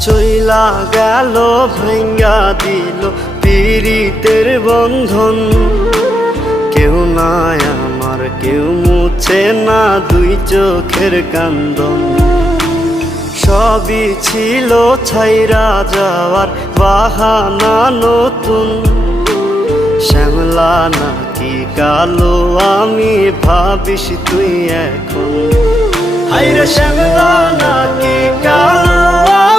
চইলা গেল ভাঙ্গা দিল পীড়িতের বন্ধন। কেউ নাই আমার, কেউ মুছে না দুই চোখের কান্দন। সবই ছিল ছাইরা যাওয়ার বাহানা নতুন। শ্যামলা নাকি কালো আমি ভাবিস তুই এখন। হায়রে শ্যামলা নাকি কালো